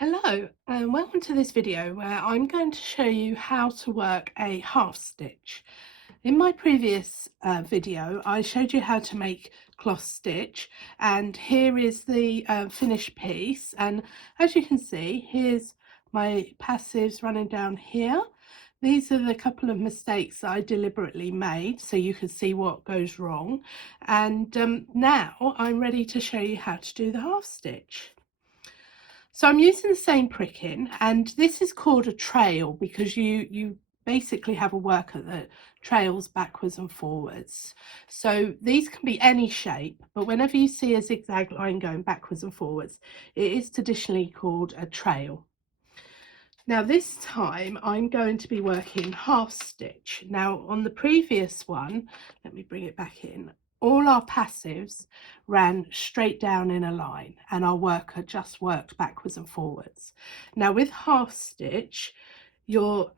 Hello and welcome to this video where I'm going to show you how to work a half stitch. In my previous video I showed you how to make cloth stitch, and here is the finished piece, and as you can see here's my passives running down here. These are the couple of mistakes that I deliberately made so you can see what goes wrong, and now I'm ready to show you how to do the half stitch. So I'm using the same pricking, and this is called a trail because you basically have a worker that trails backwards and forwards. So these can be any shape, but whenever you see a zigzag line going backwards and forwards, it is traditionally called a trail. Now this time I'm going to be working half stitch. Now on the previous one, let me bring it back in, all our passives ran straight down in a line and our worker just worked backwards and forwards. Now with half stitch, your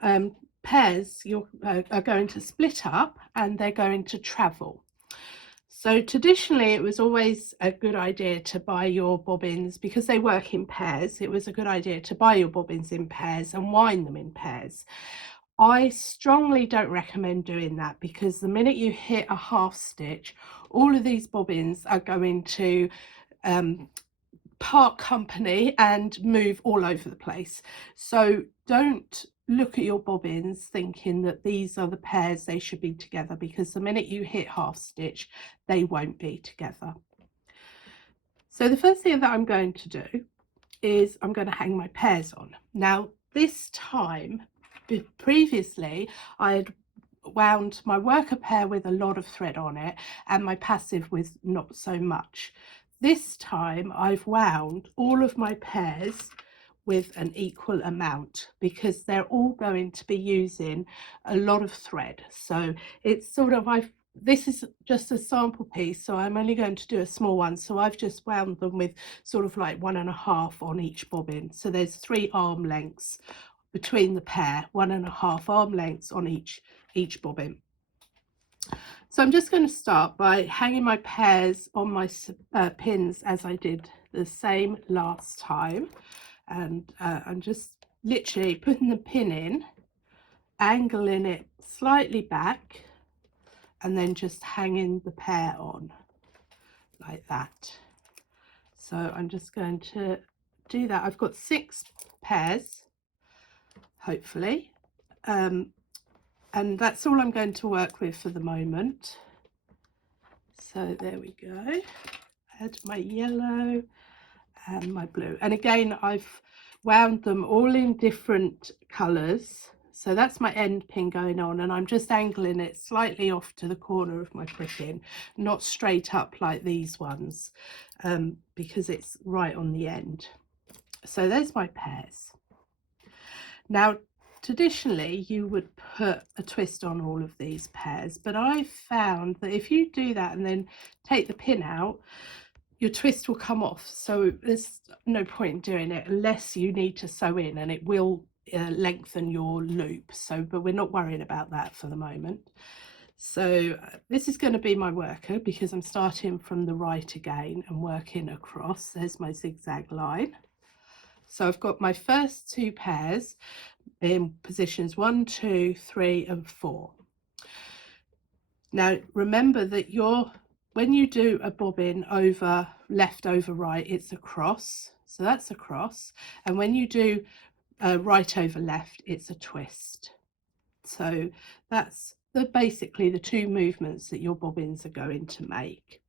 pairs are going to split up and they're going to travel. So traditionally it was always a good idea to buy your bobbins, because they work in pairs, it was a good idea to buy your bobbins in pairs and wind them in pairs. I strongly don't recommend doing that, because the minute you hit a half stitch, all of these bobbins are going to part company and move all over the place. So don't look at your bobbins thinking that these are the pairs they should be together, because the minute you hit half stitch they won't be together. So the first thing that I'm going to do is I'm going to hang my pairs on. Now this time, previously I had wound my worker pair with a lot of thread on it and my passive with not so much. This time I've wound all of my pairs with an equal amount, because they're all going to be using a lot of thread. So it's sort of, this is just a sample piece, so I'm only going to do a small one, so I've just wound them with sort of like 1.5 on each bobbin. So there's 3 arm lengths between the pair, 1.5 arm lengths on each bobbin. So I'm just going to start by hanging my pairs on my pins as I did the same last time, and I'm just literally putting the pin in, angling it slightly back, and then just hanging the pair on like that. So I'm just going to do that. I've got 6 pairs, hopefully, and that's all I'm going to work with for the moment. So there we go. Add my yellow and my blue, and again I've wound them all in different colours. So that's my end pin going on, and I'm just angling it slightly off to the corner of my pricking, not straight up like these ones, because it's right on the end. So there's my pairs. Now traditionally you would put a twist on all of these pairs, but I've found that if you do that and then take the pin out, your twist will come off. So there's no point in doing it unless you need to sew in, and it will lengthen your loop. So, but we're not worrying about that for the moment. So this is going to be my worker, because I'm starting from the right again and working across. There's my zigzag line. So I've got my first 2 pairs in positions 1, 2, 3 and 4. Now remember that when you do a bobbin over left over right, it's a cross, so that's a cross, and when you do right over left, it's a twist. So that's basically the 2 movements that your bobbins are going to make.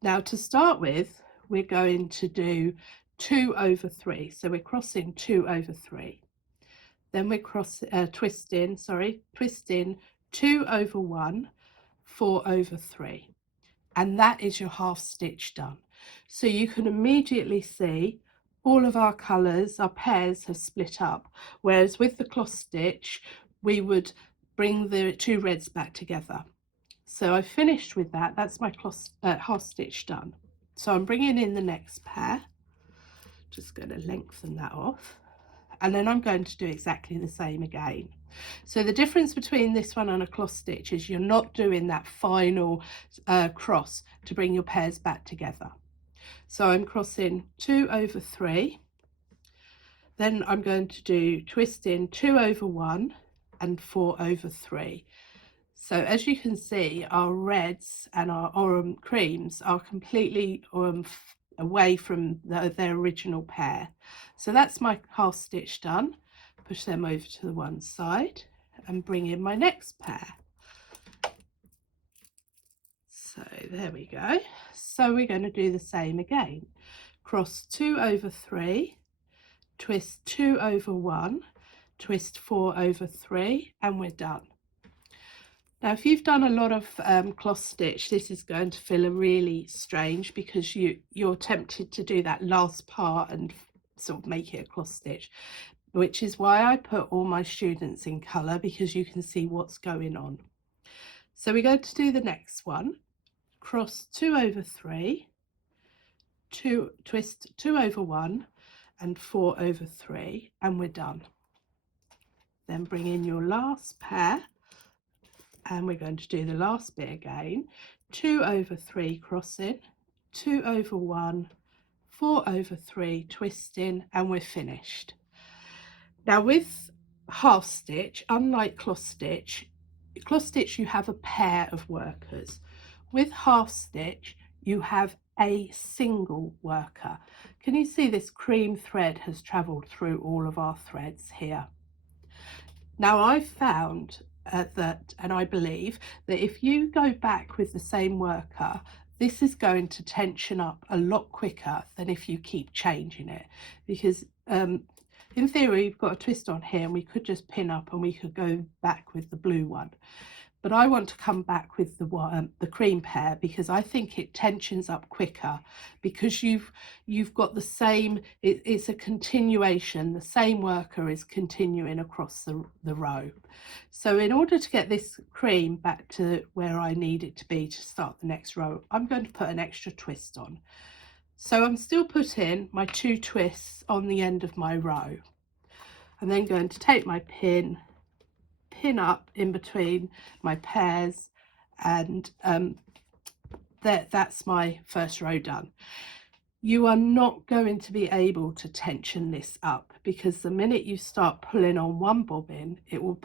Now to start with, we're going to do 2 over 3, so we're crossing 2 over 3, then we're twisting 2 over 1, 4 over 3, and that is your half stitch done. So you can immediately see all of our colours, our pairs have split up, whereas with the cloth stitch we would bring the 2 reds back together. So I finished with that. That's my half stitch done. So I'm bringing in the next pair, just going to lengthen that off, and then I'm going to do exactly the same again. So the difference between this one and a cloth stitch is you're not doing that final cross to bring your pairs back together. So I'm crossing 2 over 3, Then I'm going to do twist in 2 over 1 and 4 over 3. So as you can see, our reds and our creams are completely away from their original pair. So that's my half stitch done. Push them over to the one side and bring in my next pair. So there we go. So we're going to do the same again. Cross 2 over 3, twist 2 over 1, twist 4 over 3, and we're done. Now if you've done a lot of cloth stitch, this is going to feel really strange because you're tempted to do that last part and sort of make it a cloth stitch, which is why I put all my students in colour, because you can see what's going on. So we're going to do the next one. Cross 2 over 3, twist 2 over 1 and 4 over 3, and we're done. Then bring in your last pair and we're going to do the last bit again. 2 over 3 crossing, 2 over 1, 4 over 3 twisting, and we're finished. Now with half stitch, unlike cloth stitch you have a pair of workers. With half stitch you have a single worker. Can you see this cream thread has travelled through all of our threads here? Now I've found that, and I believe that if you go back with the same worker, this is going to tension up a lot quicker than if you keep changing it, because in theory we've got a twist on here and we could just pin up and we could go back with the blue one. But I want to come back with the cream pair because I think it tensions up quicker, because you've got the same, it's a continuation, the same worker is continuing across the row. So in order to get this cream back to where I need it to be to start the next row, I'm going to put an extra twist on. So I'm still putting my 2 twists on the end of my row. I'm then going to take my pin up in between my pairs, and that's my first row done. You are not going to be able to tension this up, because the minute you start pulling on one bobbin it will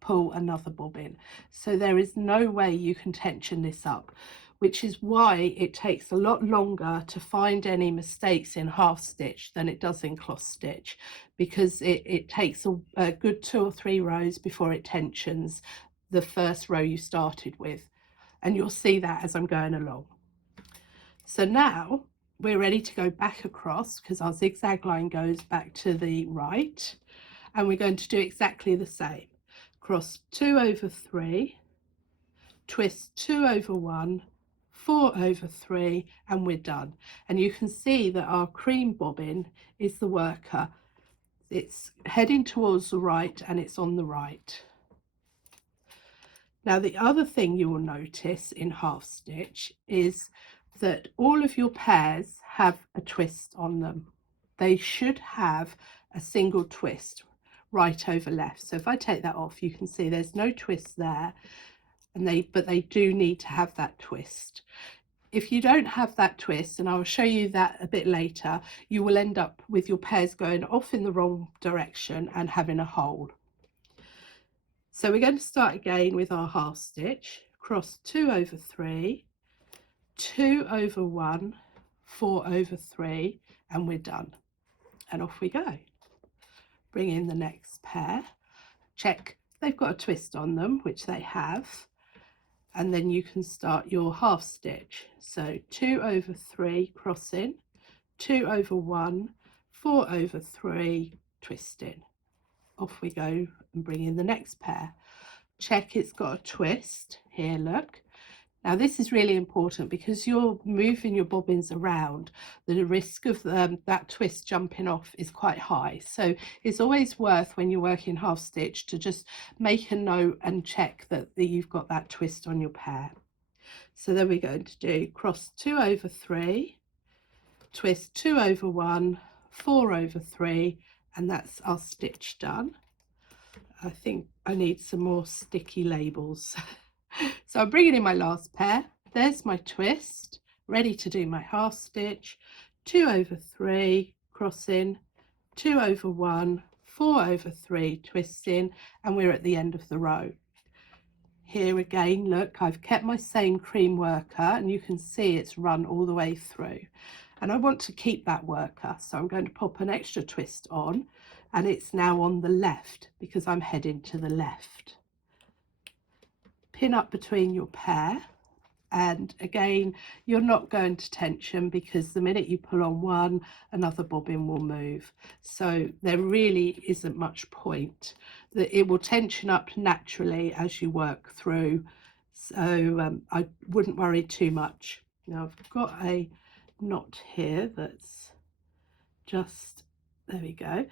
pull another bobbin, so there is no way you can tension this up, which is why it takes a lot longer to find any mistakes in half stitch than it does in cloth stitch, because it takes a good 2 or 3 rows before it tensions the first row you started with, and you'll see that as I'm going along. So now we're ready to go back across, because our zigzag line goes back to the right, and we're going to do exactly the same. Cross 2 over 3, twist 2 over 1, 4 over 3, and we're done. And you can see that our cream bobbin is the worker. It's heading towards the right and it's on the right. Now the other thing you will notice in half stitch is that all of your pairs have a twist on them. They should have a single twist right over left. So if I take that off, you can see there's no twist there, but they do need to have that twist. If you don't have that twist, and I will show you that a bit later, you will end up with your pairs going off in the wrong direction and having a hole. So we're going to start again with our half stitch. Cross 2 over 3, 2 over 1, 4 over 3, and we're done. And off we go. Bring in the next pair. Check they've got a twist on them, which they have. And then you can start your half stitch. So 2 over 3 crossing, 2 over 1, 4 over 3 twisting. Off we go and bring in the next pair. Check it's got a twist here, look. Now this is really important because you're moving your bobbins around. The risk of that twist jumping off is quite high. So it's always worth, when you're working half stitch, to just make a note and check that you've got that twist on your pair. So then we're going to do cross 2 over 3, twist 2 over 1, 4 over 3, and that's our stitch done. I think I need some more sticky labels. So I'm bringing in my last pair. There's my twist, ready to do my half stitch. 2 over 3 crossing, 2 over 1, 4 over 3, twisting, and we're at the end of the row. Here again, look, I've kept my same cream worker, and you can see it's run all the way through. And I want to keep that worker, so I'm going to pop an extra twist on, and it's now on the left because I'm heading to the left. Pin up between your pair, and again, you're not going to tension because the minute you pull on one, another bobbin will move. So there really isn't much point. That it will tension up naturally as you work through. So I wouldn't worry too much. Now I've got a knot here that's just, there we go.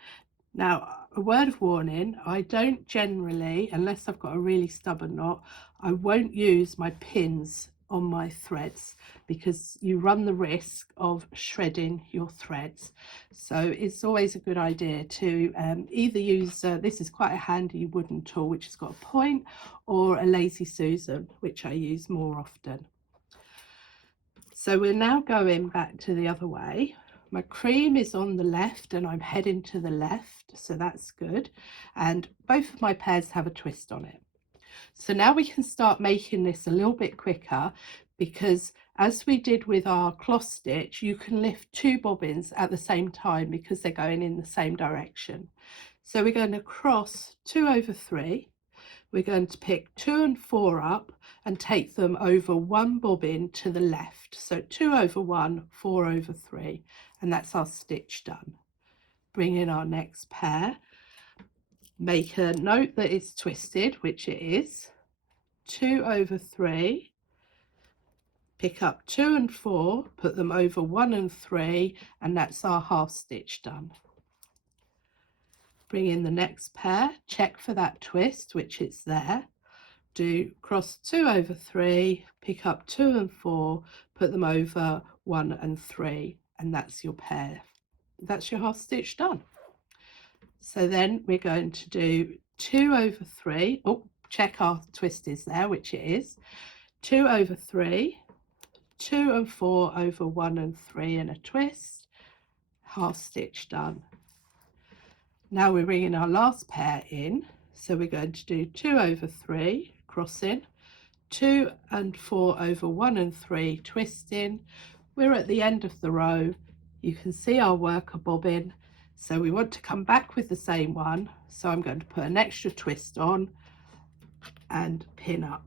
Now, a word of warning, I don't generally, unless I've got a really stubborn knot, I won't use my pins on my threads because you run the risk of shredding your threads. So it's always a good idea to either use, this is quite a handy wooden tool which has got a point, or a Lazy Susan, which I use more often. So we're now going back to the other way. My cream is on the left and I'm heading to the left, so that's good. And both of my pairs have a twist on it. So now we can start making this a little bit quicker, because as we did with our cloth stitch, you can lift 2 bobbins at the same time because they're going in the same direction. So we're going to cross 2 over 3. We're going to pick 2 and 4 up and take them over 1 bobbin to the left. So 2 over 1, 4 over 3, and that's our stitch done. Bring in our next pair. Make a note that it's twisted, which it is. 2 over 3. Pick up 2 and 4, put them over 1 and 3, and that's our half stitch done. Bring in the next pair, check for that twist, which it's there. Do cross 2 over 3, pick up 2 and 4, put them over 1 and 3, and that's your pair. That's your half stitch done. So then we're going to do 2 over 3. Oh, check our twist is there, which it is. 2 over 3, 2 and 4 over 1 and 3 and a twist, half stitch done. Now we're bringing our last pair in, so we're going to do 2 over 3, crossing, 2 and 4 over 1 and 3, twisting. We're at the end of the row. You can see our worker bobbin, so we want to come back with the same one, so I'm going to put an extra twist on and pin up.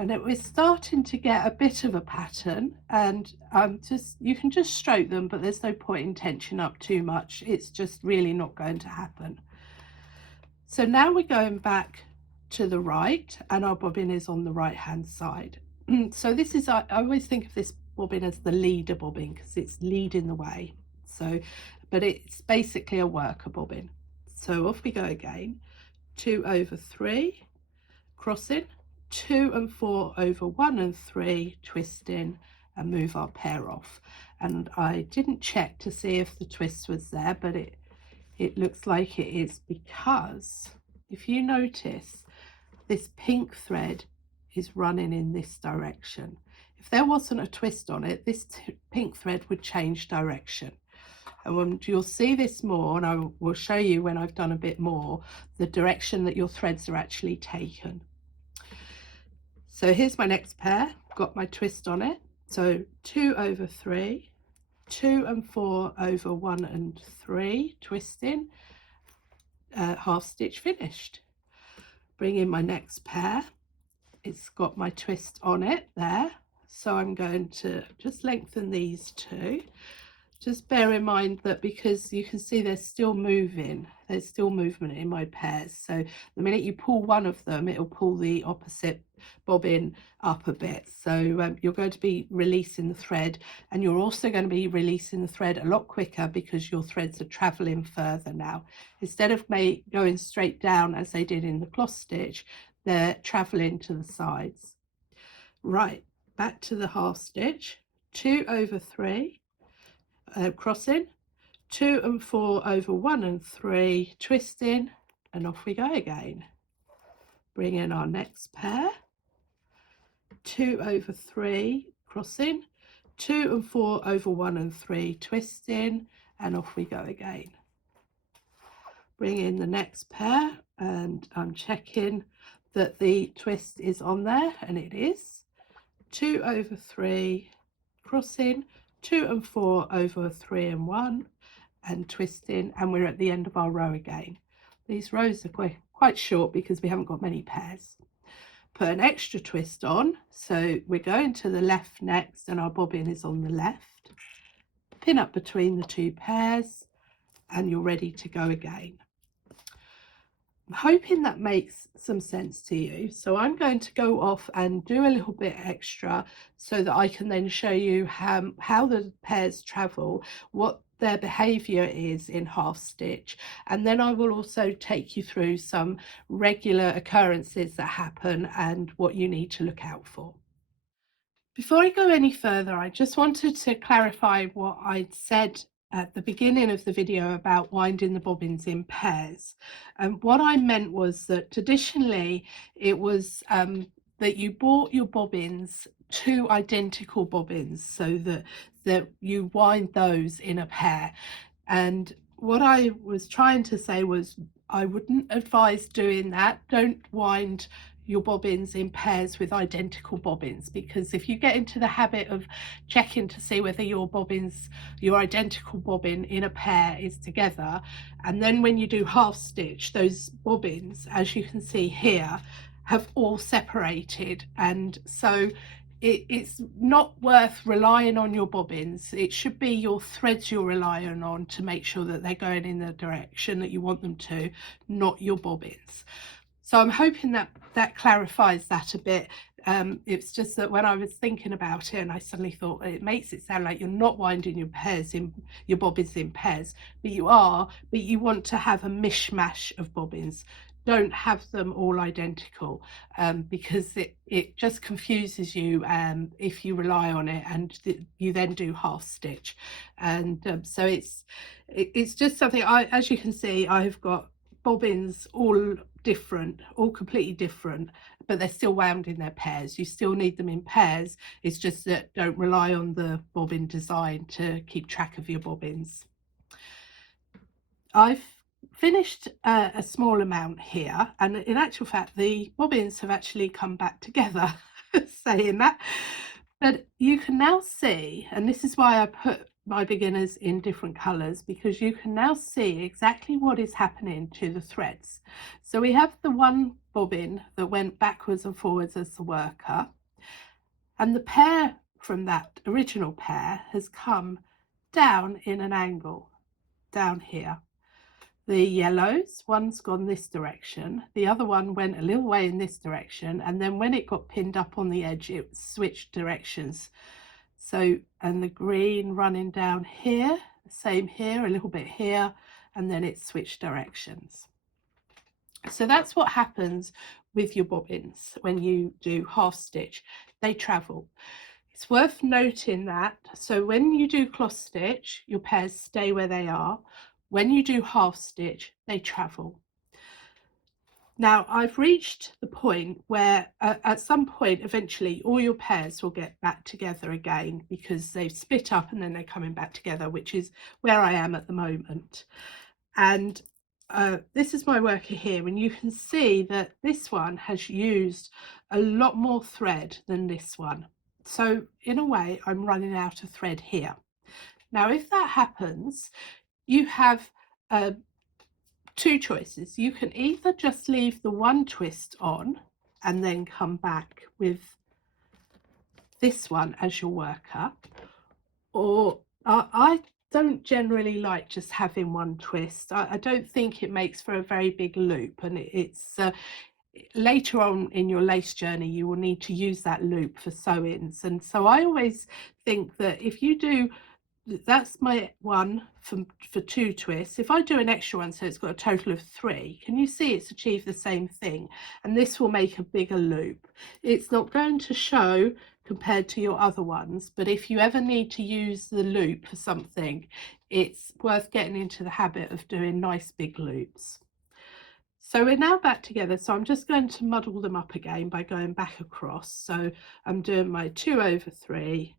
And we're starting to get a bit of a pattern, and you can just stroke them, but there's no point in tension up too much. It's just really not going to happen. So now we're going back to the right, and our bobbin is on the right hand side. So this is, I always think of this bobbin as the leader bobbin because it's leading the way. So, but it's basically a worker bobbin. So off we go again. 2 over 3, crossing, 2 and 4 over 1 and 3, twisting, and move our pair off. And I didn't check to see if the twist was there, but it looks like it is, because if you notice, this pink thread is running in this direction. If there wasn't a twist on it, this pink thread would change direction. And you'll see this more, and I will show you when I've done a bit more, the direction that your threads are actually taken. So here's my next pair, got my twist on it. So 2 over 3, 2 and 4 over 1 and 3, twisting, half stitch finished. Bring in my next pair. It's got my twist on it there. So I'm going to just lengthen these 2. Just bear in mind that because you can see they're still moving, there's still movement in my pairs. So the minute you pull one of them, it'll pull the opposite bobbin up a bit. So you're going to be releasing the thread, and you're also going to be releasing the thread a lot quicker because your threads are traveling further now. Instead of going straight down as they did in the cloth stitch, they're traveling to the sides. Right, back to the half stitch. 2 over 3. Crossing, 2 and 4 over 1 and 3, twisting, and off we go again. Bring in our next pair. 2 over 3, crossing, 2 and 4 over 1 and 3, twisting, and off we go again. Bring in the next pair, and I'm checking that the twist is on there, and it is. 2 over 3, crossing, 2 and 4 over 3 and 1, and twisting, and we're at the end of our row again. These rows are quite short because we haven't got many pairs. Put an extra twist on, so we're going to the left next, and our bobbin is on the left. Pin up between the two pairs, and you're ready to go again. I'm hoping that makes some sense to you. So I'm going to go off and do a little bit extra so that I can then show you how the pairs travel, what their behavior is in half stitch, and then I will also take you through some regular occurrences that happen and what you need to look out for. Before I go any further, I just wanted to clarify what I'd said at the beginning of the video about winding the bobbins in pairs. And what I meant was that traditionally it was that you bought your bobbins, two identical bobbins, so that you wind those in a pair. And what I was trying to say was I wouldn't advise doing that. Don't wind your bobbins in pairs with identical bobbins, because if you get into the habit of checking to see whether your identical bobbin in a pair is together, and then when you do half stitch, those bobbins, as you can see here, have all separated, and so it's not worth relying on your bobbins. It should be your threads you're relying on to make sure that they're going in the direction that you want them to, not your bobbins. So I'm hoping that that clarifies that a bit. It's just that when I was thinking about it, and I suddenly thought it makes it sound like you're not winding your bobbins in pairs, but you are, but you want to have a mishmash of bobbins. Don't have them all identical, because it just confuses you if you rely on it and you then do half stitch. And so it's just something, as you can see, I've got bobbins all different, all completely different, but they're still wound in their pairs. You still need them in pairs. It's just that don't rely on the bobbin design to keep track of your bobbins. I've finished a small amount here, and in actual fact the bobbins have actually come back together saying that, but you can now see, and this is why I put my beginners in different colors, because you can now see exactly what is happening to the threads. So we have the one bobbin that went backwards and forwards as the worker, and the pair from that original pair has come down in an angle down here. The yellows, one's gone this direction, the other one went a little way in this direction, and then when it got pinned up on the edge it switched directions. So, and the green running down here, same here, a little bit here, and then it switched directions. So that's what happens with your bobbins when you do half stitch, they travel. It's worth noting that, so when you do cloth stitch, your pairs stay where they are. When you do half stitch, they travel. Now I've reached the point where at some point eventually all your pairs will get back together again, because they've split up and then they're coming back together, which is where I am at the moment. And this is my worker here, and you can see that this one has used a lot more thread than this one. So in a way I'm running out of thread here. Now if that happens, you have two choices. You can either just leave the one twist on and then come back with this one as your worker, or I don't generally like just having one twist. I don't think it makes for a very big loop, and it's later on in your lace journey you will need to use that loop for sew-ins, and so I always think that if you do, that's my one for two twists. If I do an extra one, so it's got a total of 3, can you see it's achieved the same thing? And this will make a bigger loop. It's not going to show compared to your other ones, but if you ever need to use the loop for something, it's worth getting into the habit of doing nice big loops. So we're now back together, so I'm just going to muddle them up again by going back across. So I'm doing my 2 over 3,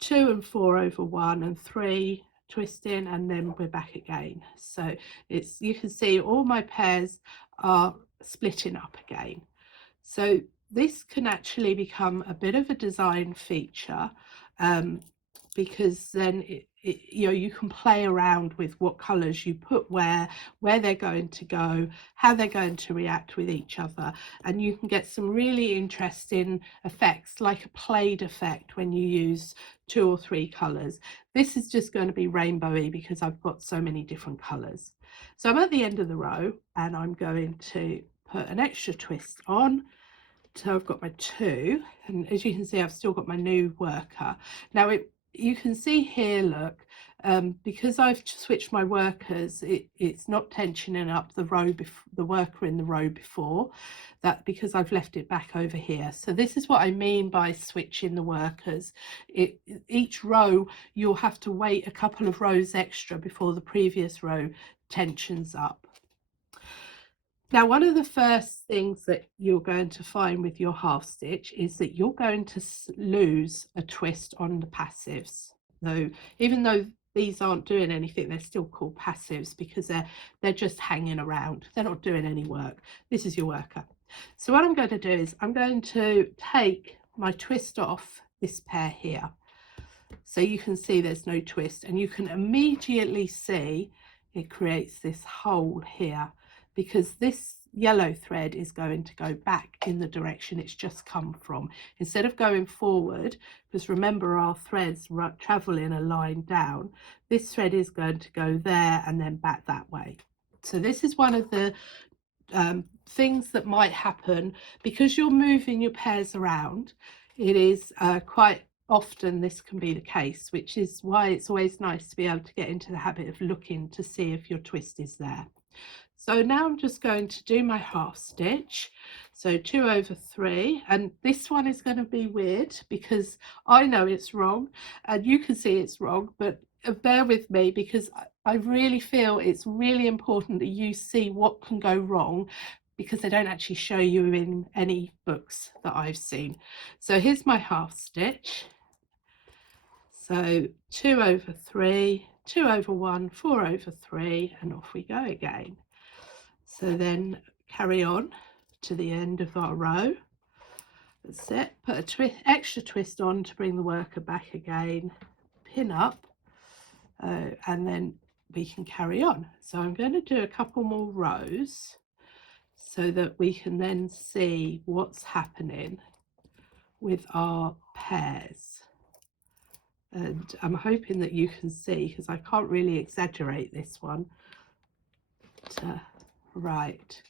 2 and 4 over 1, and 3 twist in, and then we're back again. So it's, you can see all my pairs are splitting up again. So this can actually become a bit of a design feature, because then you know, you can play around with what colours you put where they're going to go, how they're going to react with each other, and you can get some really interesting effects, like a plaid effect when you use 2 or 3 colours. This is just going to be rainbowy because I've got so many different colours. So I'm at the end of the row, and I'm going to put an extra twist on. So I've got my 2, and as you can see, I've still got my new worker. Now you can see here, look, because I've switched my workers, it's not tensioning up the row, the worker in the row before that, because I've left it back over here. So this is what I mean by switching the workers. Each row you'll have to wait a couple of rows extra before the previous row tensions up. Now, one of the first things that you're going to find with your half stitch is that you're going to lose a twist on the passives. So even though these aren't doing anything, they're still called passives because they're just hanging around. They're not doing any work. This is your worker. So what I'm going to do is I'm going to take my twist off this pair here. So you can see there's no twist, and you can immediately see it creates this hole here, because this yellow thread is going to go back in the direction it's just come from. Instead of going forward, because remember our threads travel in a line down, this thread is going to go there and then back that way. So this is one of the things that might happen because you're moving your pairs around. It is quite often this can be the case, which is why it's always nice to be able to get into the habit of looking to see if your twist is there. So now I'm just going to do my half stitch, so 2 over 3, and this one is going to be weird because I know it's wrong and you can see it's wrong, but bear with me because I really feel it's really important that you see what can go wrong, because they don't actually show you in any books that I've seen. So here's my half stitch. So 2 over 3, 2 over 1, 4 over 3, and off we go again. So then carry on to the end of our row. That's it. Put a extra twist on to bring the worker back again, pin up, and then we can carry on. So I'm going to do a couple more rows so that we can then see what's happening with our pairs. And I'm hoping that you can see, because I can't really exaggerate this one. Right,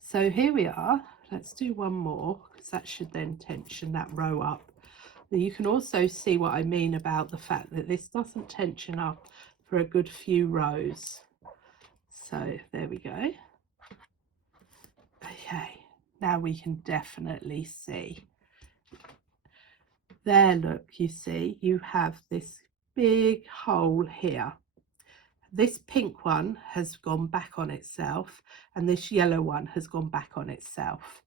so here we are. Let's do one more, because that should then tension that row up. You can also see what I mean about the fact that this doesn't tension up for a good few rows. So there we go. Okay, now we can definitely see. There, look, you see, you have this big hole here. This pink one has gone back on itself, and this yellow one has gone back on itself.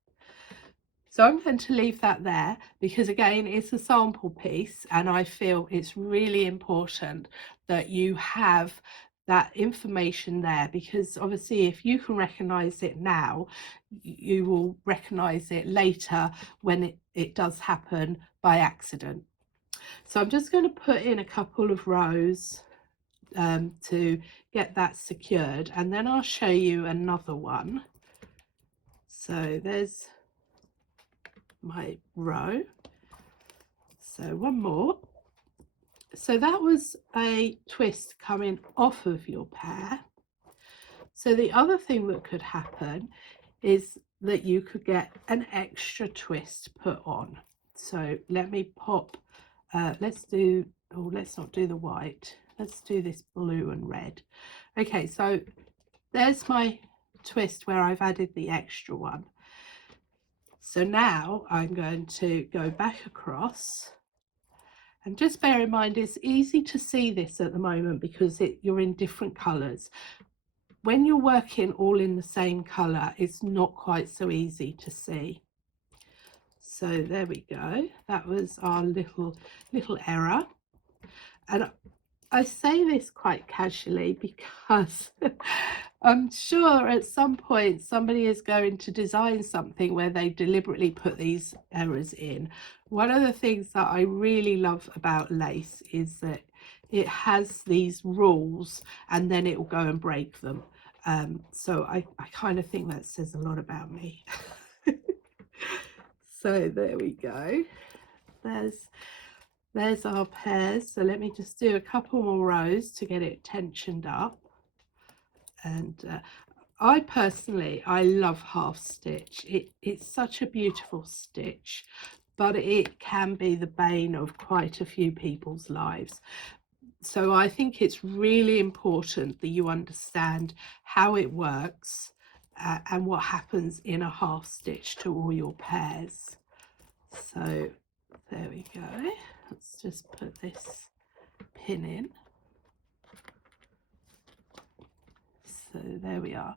So I'm going to leave that there because, again, it's a sample piece, and I feel it's really important that you have that information there, because obviously if you can recognize it now, you will recognize it later when it does happen by accident. So I'm just going to put in a couple of rows to get that secured, and then I'll show you another one. So there's my row, so one more. So that was a twist coming off of your pair. So the other thing that could happen is that you could get an extra twist put on. So let me pop, let's not do the white, let's do this blue and red. Okay, so there's my twist where I've added the extra one. So now I'm going to go back across, and just bear in mind it's easy to see this at the moment because you're in different colours. When you're working all in the same colour, it's not quite so easy to see. So there we go, that was our little error. And I say this quite casually because I'm sure at some point somebody is going to design something where they deliberately put these errors in. One of the things that I really love about lace is that it has these rules and then it will go and break them. So I kind of think that says a lot about me. So there we go. There's our pairs. So let me just do a couple more rows to get it tensioned up. And I personally love half stitch. It's such a beautiful stitch, but it can be the bane of quite a few people's lives. So I think it's really important that you understand how it works and what happens in a half stitch to all your pairs. So there we go. Let's just put this pin in. So there we are.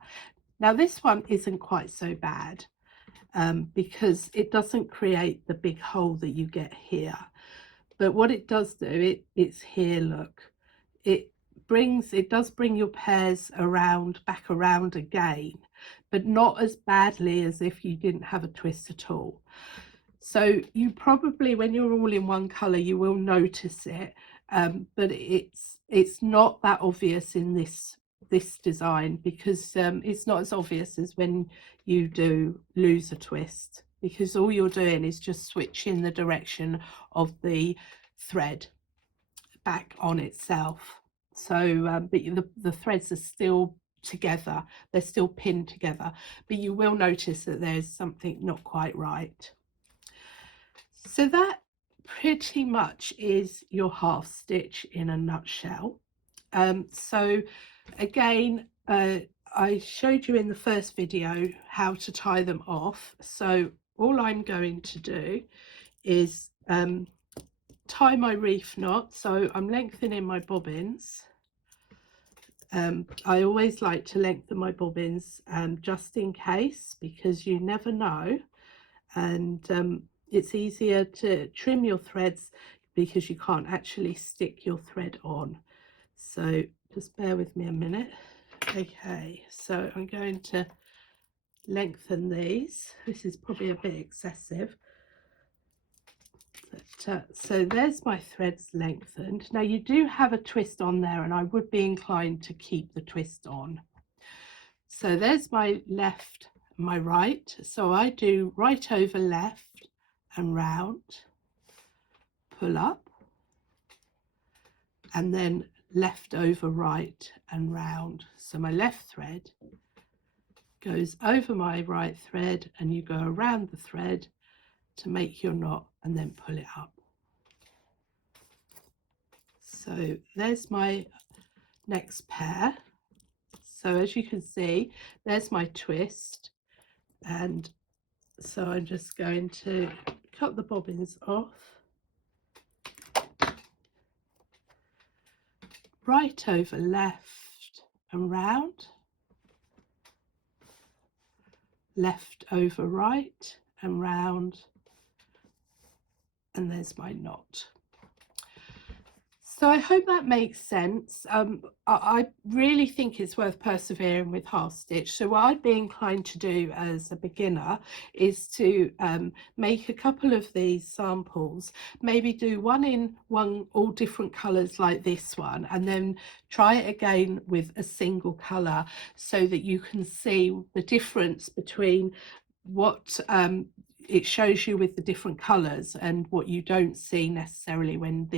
Now this one isn't quite so bad because it doesn't create the big hole that you get here. But what it does do, it's here, look. It does bring your pairs back around again, but not as badly as if you didn't have a twist at all. So you probably, when you're all in one colour, you will notice it, but it's not that obvious in this design because it's not as obvious as when you do lose a twist, because all you're doing is just switching the direction of the thread back on itself. So but the threads are still together, they're still pinned together, but you will notice that there's something not quite right. So that pretty much is your half stitch in a nutshell. So again, I showed you in the first video how to tie them off. So all I'm going to do is tie my reef knot. So I'm lengthening my bobbins. I always like to lengthen my bobbins just in case, because you never know. And it's easier to trim your threads because you can't actually stick your thread on. So just bear with me a minute. Okay, so I'm going to lengthen these. This is probably a bit excessive. But, so there's my threads lengthened. Now you do have a twist on there, and I would be inclined to keep the twist on. So there's my left, my right. So I do right over left and round, pull up, and then left over right and round. So my left thread goes over my right thread, and you go around the thread to make your knot and then pull it up. So there's my next pair. So as you can see, there's my twist, and so I'm just going to cut the bobbins off, right over left and round, left over right and round, and there's my knot. So I hope that makes sense. I really think it's worth persevering with half stitch. So what I'd be inclined to do as a beginner is to make a couple of these samples, maybe do one all different colours like this one, and then try it again with a single colour so that you can see the difference between what it shows you with the different colours and what you don't see necessarily when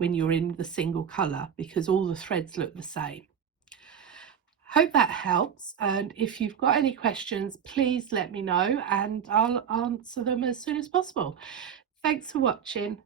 you're in the single colour, because all the threads look the same. Hope that helps, and if you've got any questions, please let me know and I'll answer them as soon as possible. Thanks for watching.